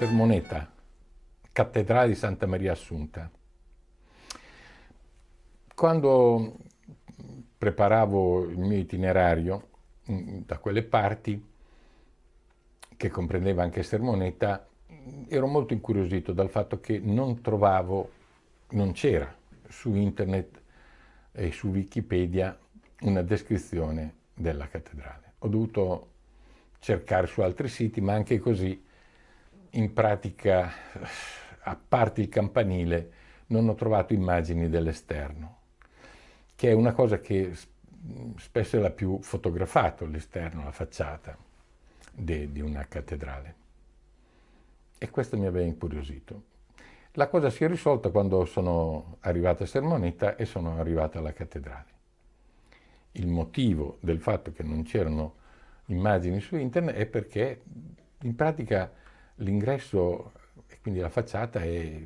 Sermoneta, cattedrale di Santa Maria Assunta. Quando preparavo il mio itinerario da quelle parti, che comprendeva anche Sermoneta, ero molto incuriosito dal fatto che non c'era su internet e su Wikipedia una descrizione della cattedrale. Ho dovuto cercare su altri siti, ma anche così, in pratica, a parte il campanile, non ho trovato immagini dell'esterno, che è una cosa che spesso è la più fotografato, l'esterno, la facciata di una cattedrale. E questo mi aveva incuriosito. La cosa si è risolta quando sono arrivato a Sermoneta e sono arrivato alla cattedrale. Il motivo del fatto che non c'erano immagini su internet è perché in pratica l'ingresso e quindi la facciata è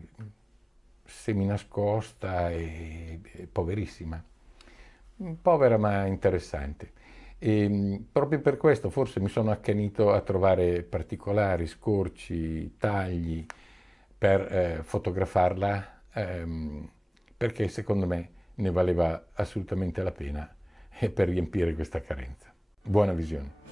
seminascosta e poverissima. Povera ma interessante. E proprio per questo forse mi sono accanito a trovare particolari, scorci, tagli per fotografarla, perché secondo me ne valeva assolutamente la pena per riempire questa carenza. Buona visione.